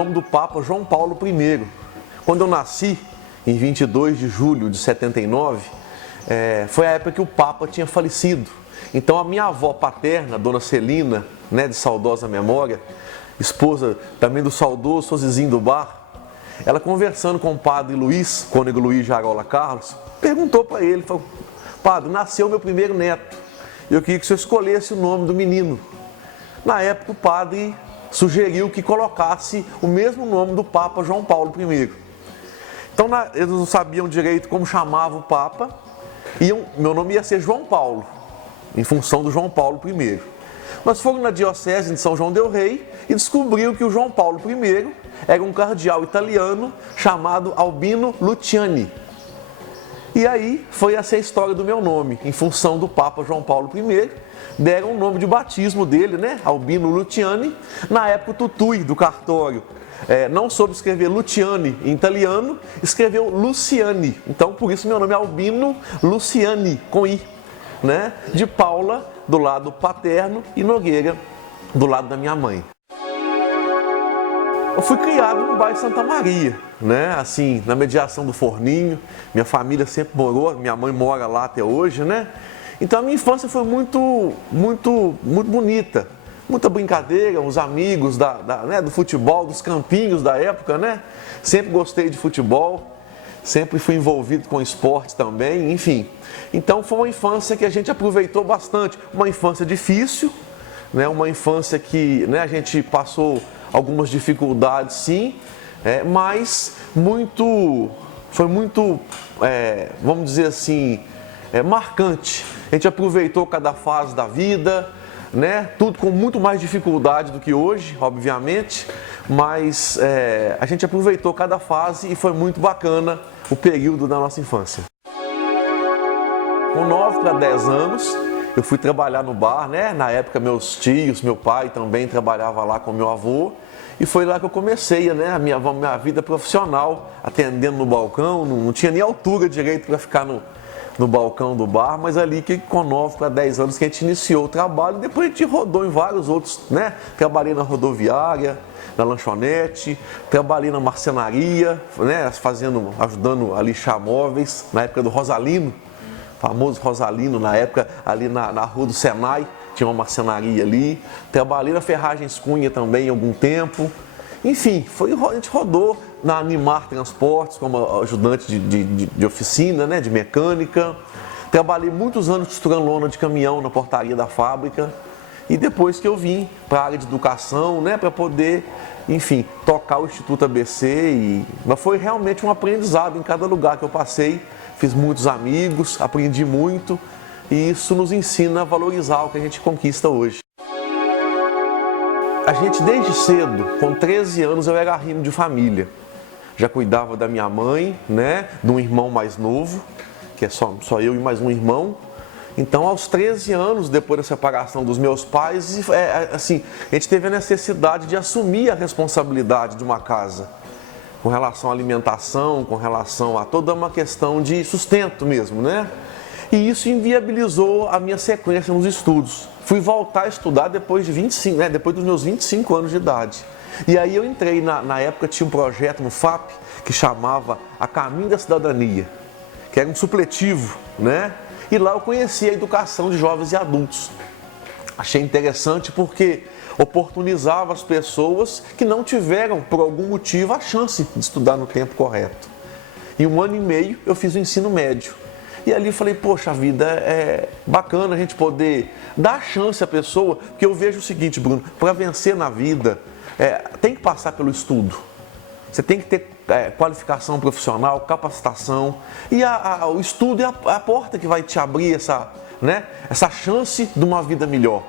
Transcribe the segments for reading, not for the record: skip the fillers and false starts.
nome do Papa João Paulo I. Quando eu nasci, em 22 de julho de 79, foi a época que o Papa tinha falecido. Então a minha avó paterna, Dona Celina, né, de saudosa memória, esposa também do saudoso Sozizinho do Bar, ela conversando com o padre Luiz, cônego Luiz Jarola Carlos, perguntou para ele, falou: padre, nasceu meu primeiro neto, eu queria que o senhor escolhesse o nome do menino. Na época o padre sugeriu que colocasse o mesmo nome do Papa João Paulo I. Então eles não sabiam direito como chamava o Papa, e meu nome ia ser João Paulo, em função do João Paulo I. Nós fomos na diocese de São João del Rei e descobriu que o João Paulo I era um cardeal italiano chamado Albino Luciani. E aí foi essa a história do meu nome, em função do Papa João Paulo I, deram o nome de batismo dele, né? Albino Luciani. Na época o tutui do cartório não soube escrever Luciani em italiano, escreveu Luciani. Então por isso meu nome é Albino Luciani, com I, né? De Paula do lado paterno e Nogueira do lado da minha mãe. Eu fui criado no bairro Santa Maria, né? Assim, na mediação do Forninho. Minha família sempre morou, minha mãe mora lá até hoje, né? Então a minha infância foi muito bonita. Muita brincadeira, os amigos né, do futebol, dos campinhos da época, né? Sempre gostei de futebol, sempre fui envolvido com esportes também, enfim. Então foi uma infância que a gente aproveitou bastante. Uma infância difícil, né? Uma infância que, né, a gente passou algumas dificuldades, sim, mas foi muito, vamos dizer assim, marcante. A gente aproveitou cada fase da vida, né? Tudo com muito mais dificuldade do que hoje, obviamente, mas a gente aproveitou cada fase e foi muito bacana o período da nossa infância. Com 9 para 10 anos, eu fui trabalhar no bar, né? Na época meus tios, meu pai também trabalhava lá com meu avô. E foi lá que eu comecei, né, a minha vida profissional, atendendo no balcão. Não tinha nem altura direito para ficar no balcão do bar, mas ali que com 9 para 10 anos que a gente iniciou o trabalho. Depois a gente rodou em vários outros, né? Trabalhei na rodoviária, na lanchonete, trabalhei na marcenaria, né, ajudando a lixar móveis, na época do Rosalino. Famoso Rosalino, na época, ali na rua do Senai, tinha uma marcenaria ali. Trabalhei na Ferragens Cunha também algum tempo. Enfim, a gente rodou na Animar Transportes como ajudante de oficina, né, de mecânica. Trabalhei muitos anos costurando lona de caminhão na portaria da fábrica. E depois que eu vim para a área de educação, né, para poder, enfim, tocar o Instituto ABC. Mas foi realmente um aprendizado em cada lugar que eu passei. Fiz muitos amigos, aprendi muito e isso nos ensina a valorizar o que a gente conquista hoje. A gente desde cedo, com 13 anos, eu era arrimo de família. Já cuidava da minha mãe, né, de um irmão mais novo, que é só eu e mais um irmão. Então, aos 13 anos, depois da separação dos meus pais, assim, a gente teve a necessidade de assumir a responsabilidade de uma casa. Com relação à alimentação, com relação a toda uma questão de sustento mesmo, né? E isso inviabilizou a minha sequência nos estudos. Fui voltar a estudar depois de 25, né? Depois dos meus 25 anos de idade. E aí eu entrei, na época tinha um projeto no FAP que chamava A Caminho da Cidadania, que era um supletivo, né? E lá eu conheci a educação de jovens e adultos. Achei interessante porque oportunizava as pessoas que não tiveram, por algum motivo, a chance de estudar no tempo correto. Em 1 ano e meio eu fiz o ensino médio. E ali eu falei, poxa vida, é bacana a gente poder dar chance à pessoa, porque eu vejo o seguinte, Bruno, para vencer na vida, tem que passar pelo estudo. Você tem que ter qualificação profissional, capacitação, e o estudo é a porta que vai te abrir essa chance de uma vida melhor.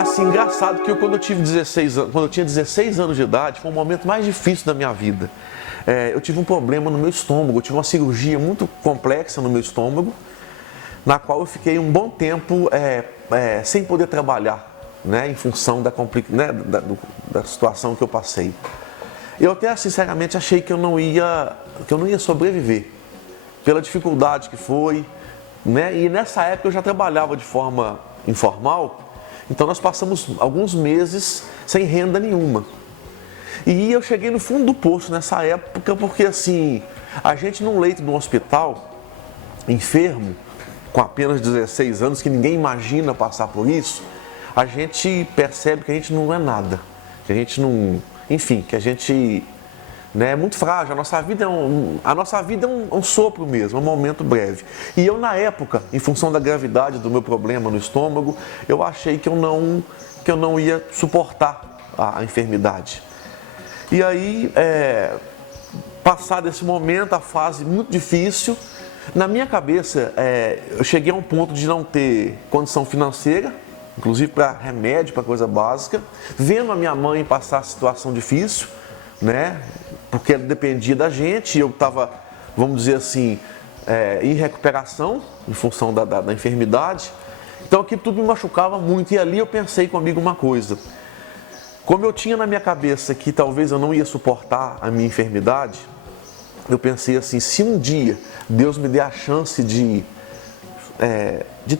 Assim, engraçado que quando eu tinha 16 anos de idade, foi o momento mais difícil da minha vida. Eu tive um problema no meu estômago, eu tive uma cirurgia muito complexa no meu estômago, na qual eu fiquei um bom tempo sem poder trabalhar, né, em função da situação que eu passei. Eu até sinceramente achei que eu não ia sobreviver, pela dificuldade que foi, né? E nessa época eu já trabalhava de forma informal Então nós passamos alguns meses sem renda nenhuma. E eu cheguei no fundo do poço nessa época, porque assim, a gente num leito de um hospital, enfermo, com apenas 16 anos, que ninguém imagina passar por isso, a gente percebe que a gente não é nada, que a gente não, enfim, que a gente, né, é muito frágil, a nossa vida é um sopro mesmo, é um momento breve. E eu na época, em função da gravidade do meu problema no estômago, eu achei que eu não ia suportar a enfermidade. E aí, passado esse momento, a fase muito difícil, na minha cabeça, eu cheguei a um ponto de não ter condição financeira, inclusive para remédio, para coisa básica, vendo a minha mãe passar a situação difícil, né? Porque ela dependia da gente e eu estava, vamos dizer assim, em recuperação, em função da enfermidade. Então aquilo tudo me machucava muito e ali eu pensei comigo uma coisa. Como eu tinha na minha cabeça que talvez eu não ia suportar a minha enfermidade, eu pensei assim, se um dia Deus me der a chance de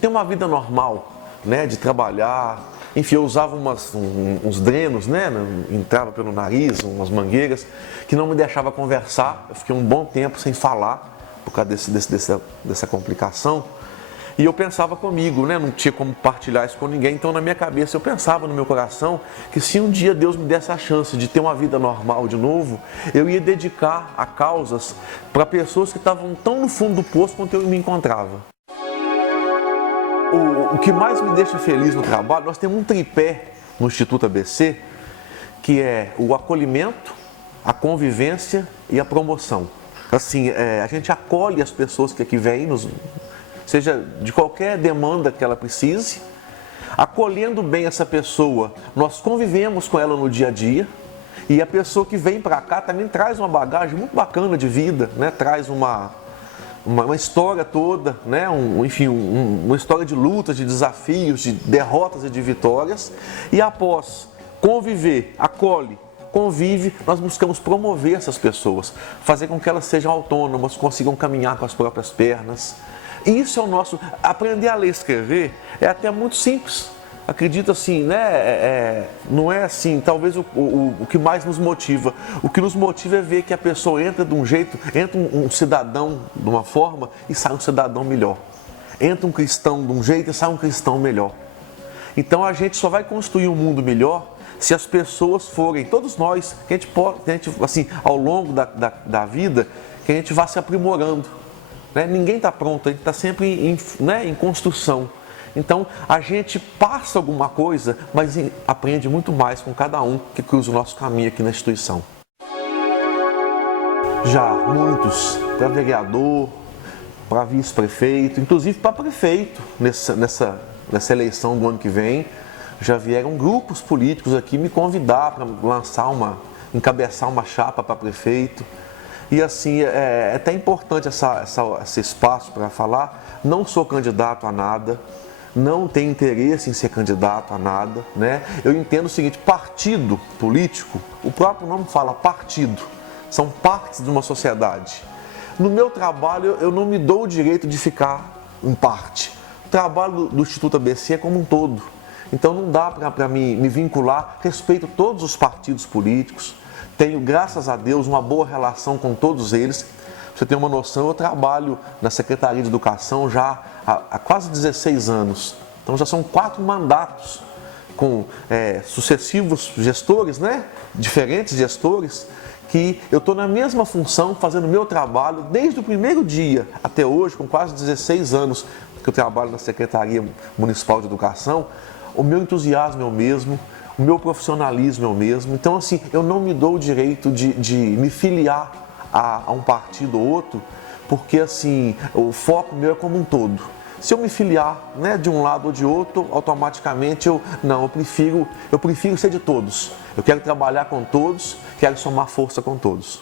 ter uma vida normal, né, de trabalhar, enfim, eu usava uns drenos, né, entrava pelo nariz, umas mangueiras, que não me deixava conversar, eu fiquei um bom tempo sem falar, por causa dessa complicação, e eu pensava comigo, né, não tinha como partilhar isso com ninguém, então na minha cabeça eu pensava no meu coração que se um dia Deus me desse a chance de ter uma vida normal de novo, eu ia dedicar a causas para pessoas que estavam tão no fundo do poço quanto eu me encontrava. O que mais me deixa feliz no trabalho, nós temos um tripé no Instituto ABC, que é o acolhimento, a convivência e a promoção. Assim, a gente acolhe as pessoas que aqui vêm, seja de qualquer demanda que ela precise. Acolhendo bem essa pessoa, nós convivemos com ela no dia a dia. E a pessoa que vem para cá também traz uma bagagem muito bacana de vida, né? Traz uma história toda, né? Enfim, uma história de lutas, de desafios, de derrotas e de vitórias. E após conviver, acolhe, convive, nós buscamos promover essas pessoas, fazer com que elas sejam autônomas, consigam caminhar com as próprias pernas. Isso é o nosso... Aprender a ler e escrever é até muito simples. Acredito assim, né? Não é assim, talvez o que mais nos motiva. O que nos motiva é ver que a pessoa entra de um jeito, entra um cidadão de uma forma e sai um cidadão melhor. Entra um cristão de um jeito e sai um cristão melhor. Então a gente só vai construir um mundo melhor se as pessoas forem, todos nós, que a gente assim, ao longo da vida, que a gente vá se aprimorando. Né? Ninguém está pronto, a gente está sempre em construção. Então, a gente passa alguma coisa, mas aprende muito mais com cada um que cruza o nosso caminho aqui na instituição. Já muitos, para vereador, para vice-prefeito, inclusive para prefeito, nessa eleição do ano que vem, já vieram grupos políticos aqui me convidar para encabeçar uma chapa para prefeito. E assim, é até importante esse espaço para falar, não sou candidato a nada, não tenho interesse em ser candidato a nada, né? Eu entendo o seguinte, partido político, o próprio nome fala partido, são partes de uma sociedade. No meu trabalho, eu não me dou o direito de ficar em parte. O trabalho do Instituto ABC é como um todo, então não dá para me vincular, respeito todos os partidos políticos, tenho, graças a Deus, uma boa relação com todos eles. Pra você ter uma noção, eu trabalho na Secretaria de Educação já há quase 16 anos. Então já são 4 mandatos com sucessivos gestores, né? Diferentes gestores, que eu estou na mesma função, fazendo o meu trabalho desde o primeiro dia até hoje, com quase 16 anos que eu trabalho na Secretaria Municipal de Educação. O meu entusiasmo é o mesmo, o meu profissionalismo é o mesmo. Então, assim, eu não me dou o direito de me filiar a um partido ou outro, porque, assim, o foco meu é como um todo. Se eu me filiar, né, de um lado ou de outro, automaticamente eu prefiro ser de todos. Eu quero trabalhar com todos, quero somar força com todos.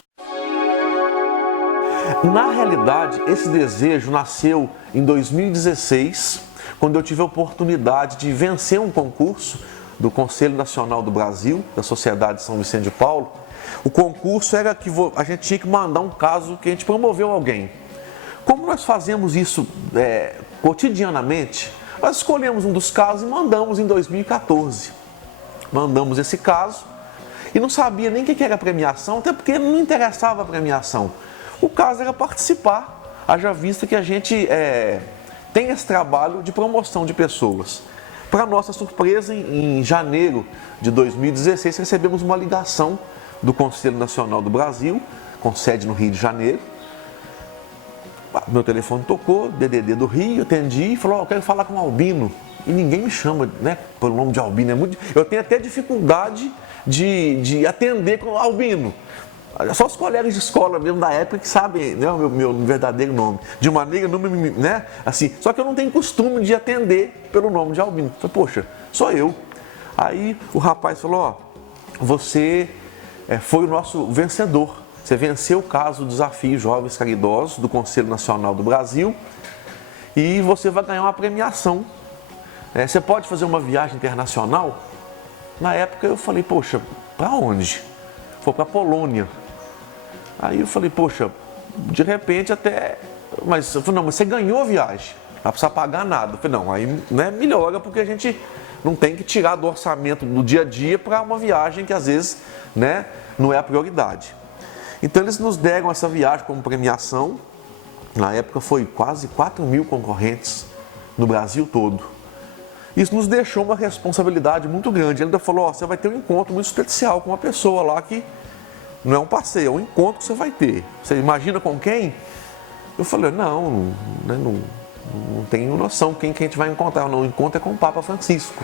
Na realidade, esse desejo nasceu em 2016, quando eu tive a oportunidade de vencer um concurso do Conselho Nacional do Brasil, da Sociedade de São Vicente de Paulo. O concurso era que a gente tinha que mandar um caso que a gente promoveu alguém. Como nós fazemos isso cotidianamente, Nós escolhemos um dos casos e mandamos em 2014. Mandamos esse caso e não sabia nem o que era premiação, até porque não interessava a premiação. O caso era participar, haja vista que a gente tem esse trabalho de promoção de pessoas. Para nossa surpresa, em janeiro de 2016, recebemos uma ligação do Conselho Nacional do Brasil, com sede no Rio de Janeiro. Meu telefone tocou, DDD do Rio, atendi e falou: eu quero falar com o Albino. E ninguém me chama, né, pelo nome de Albino. Eu tenho até dificuldade de atender com o Albino. Só os colegas de escola mesmo da época que sabem, né, o meu verdadeiro nome. De maneira, né, assim, só que eu não tenho costume de atender pelo nome de Albino. Eu falei: poxa, sou eu. Aí o rapaz falou: ó, você foi o nosso vencedor. Você venceu o caso do Desafio Jovens Caridosos do Conselho Nacional do Brasil e você vai ganhar uma premiação. Você pode fazer uma viagem internacional? Na época eu falei: poxa, para onde? Foi para a Polônia. Aí eu falei: poxa, de repente até... Mas eu falei: não, mas você ganhou a viagem, não precisa pagar nada. Eu falei: não, aí, né, melhora, porque a gente não tem que tirar do orçamento do dia a dia para uma viagem que às vezes, né, não é a prioridade. Então eles nos deram essa viagem como premiação. Na época foi quase 4.000 concorrentes no Brasil todo. Isso nos deixou uma responsabilidade muito grande. Ele ainda falou: ó, você vai ter um encontro muito especial com uma pessoa lá que não é um passeio, é um encontro que você vai ter. Você imagina com quem? Eu falei: não tenho noção quem que a gente vai encontrar. Não, o encontro é com o Papa Francisco,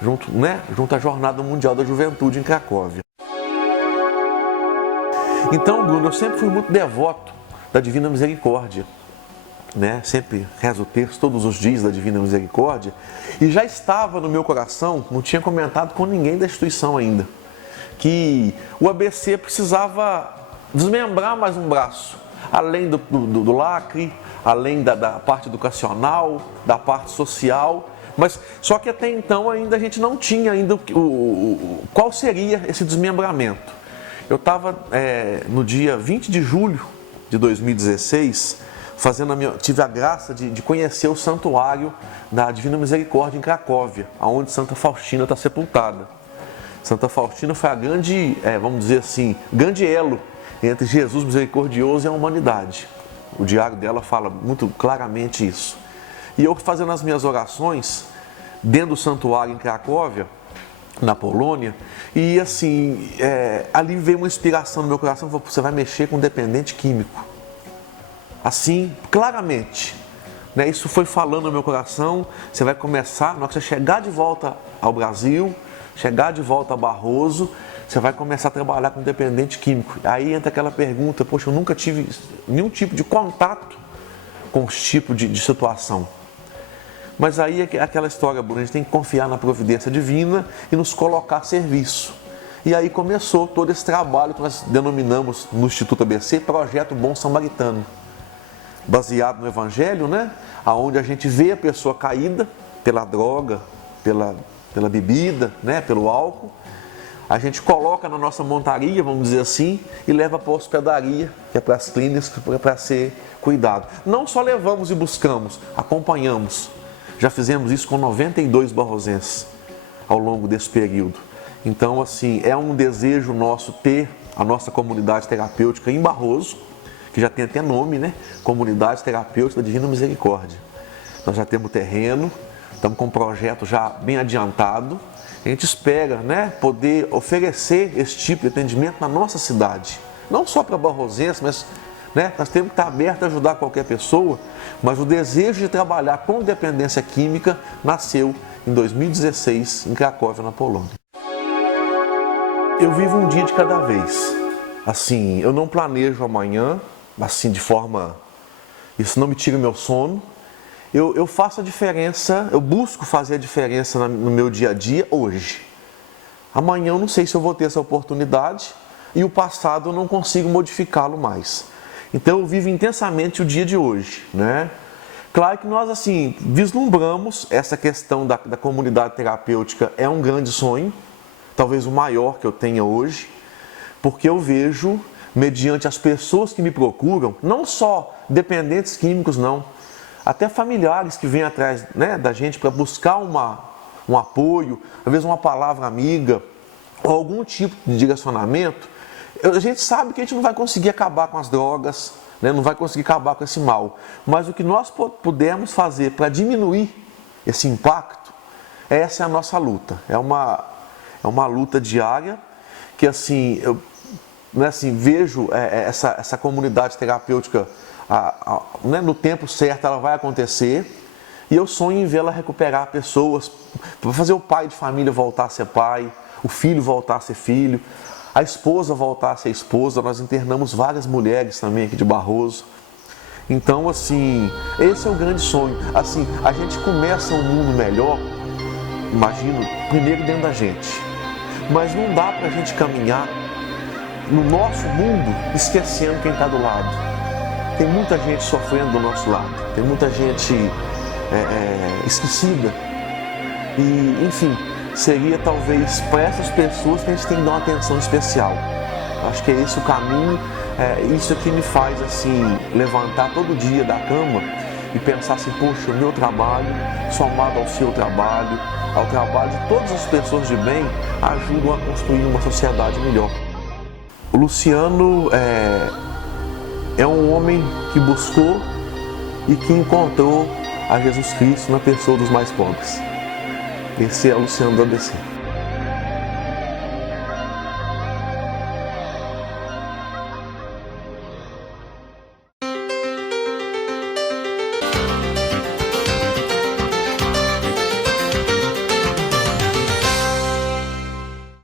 junto à Jornada Mundial da Juventude em Cracóvia. Então, Bruno, eu sempre fui muito devoto da Divina Misericórdia, né? Sempre rezo o terço todos os dias da Divina Misericórdia, e já estava no meu coração, não tinha comentado com ninguém da instituição ainda, que o ABC precisava desmembrar mais um braço, além do lacre, além da parte educacional, da parte social, mas só que até então ainda a gente não tinha ainda qual seria esse desmembramento. Eu estava no dia 20 de julho de 2016, tive a graça de conhecer o santuário da Divina Misericórdia em Cracóvia, onde Santa Faustina está sepultada. Santa Faustina foi a grande, vamos dizer assim, grande elo entre Jesus misericordioso e a humanidade. O diário dela fala muito claramente isso. E eu fazendo as minhas orações dentro do santuário em Cracóvia, na Polônia, e assim, ali veio uma inspiração no meu coração: você vai mexer com dependente químico. Assim, claramente, né? Isso foi falando no meu coração: você vai começar, na hora que você chegar de volta ao Brasil, chegar de volta a Barroso, você vai começar a trabalhar com dependente químico. Aí entra aquela pergunta: poxa, eu nunca tive nenhum tipo de contato com esse tipo de situação. Mas aí é aquela história, Bruno, a gente tem que confiar na providência divina e nos colocar a serviço. E aí começou todo esse trabalho que nós denominamos no Instituto ABC Projeto Bom Samaritano. Baseado no Evangelho, né? Onde a gente vê a pessoa caída pela droga, pela bebida, né? Pelo álcool. A gente coloca na nossa montaria, vamos dizer assim, e leva para a hospedaria, que é para as clínicas, para ser cuidado. Não só levamos e buscamos, acompanhamos. Já fizemos isso com 92 barrosenses ao longo desse período. Então, assim, é um desejo nosso ter a nossa comunidade terapêutica em Barroso, que já tem até nome, né? Comunidade Terapêutica da Divina Misericórdia. Nós já temos terreno, estamos com um projeto já bem adiantado. A gente espera, né, poder oferecer esse tipo de atendimento na nossa cidade. Não só para barrosenses, mas, né, nós temos que estar abertos a ajudar qualquer pessoa, mas o desejo de trabalhar com dependência química nasceu em 2016 em Cracóvia, na Polônia. Eu vivo um dia de cada vez. Assim, eu não planejo amanhã, assim, de forma... Isso não me tira o meu sono. Eu faço a diferença, eu busco fazer a diferença no meu dia a dia hoje. Amanhã eu não sei se eu vou ter essa oportunidade e o passado eu não consigo modificá-lo mais. Então eu vivo intensamente o dia de hoje, né? Claro que nós, assim, vislumbramos essa questão da comunidade terapêutica, é um grande sonho, talvez o maior que eu tenha hoje, porque eu vejo, mediante as pessoas que me procuram, não só dependentes químicos, não. até familiares que vêm atrás, né, da gente para buscar um apoio, às vezes uma palavra amiga, ou algum tipo de direcionamento, a gente sabe que a gente não vai conseguir acabar com as drogas, né, não vai conseguir acabar com esse mal. Mas o que nós pudermos fazer para diminuir esse impacto, essa é a nossa luta. É uma luta diária que, assim, eu, né, assim, vejo essa comunidade terapêutica, né, no tempo certo ela vai acontecer, e eu sonho em vê-la recuperar pessoas, para fazer o pai de família voltar a ser pai, o filho voltar a ser filho, a esposa voltar a ser esposa. Nós internamos várias mulheres também aqui de Barroso. Então, assim, esse é o grande sonho. Assim, a gente começa um mundo melhor, imagino, primeiro dentro da gente. Mas não dá para a gente caminhar no nosso mundo esquecendo quem está do lado. Tem muita gente sofrendo do nosso lado, tem muita gente esquecida. E, enfim, seria talvez para essas pessoas que a gente tem que dar uma atenção especial. Acho que é esse o caminho, isso que me faz assim levantar todo dia da cama e pensar assim, poxa, o meu trabalho, somado ao seu trabalho, ao trabalho de todas as pessoas de bem, ajudam a construir uma sociedade melhor. O Luciano é um homem que buscou e que encontrou a Jesus Cristo na pessoa dos mais pobres. Esse é o Luciano do ABC.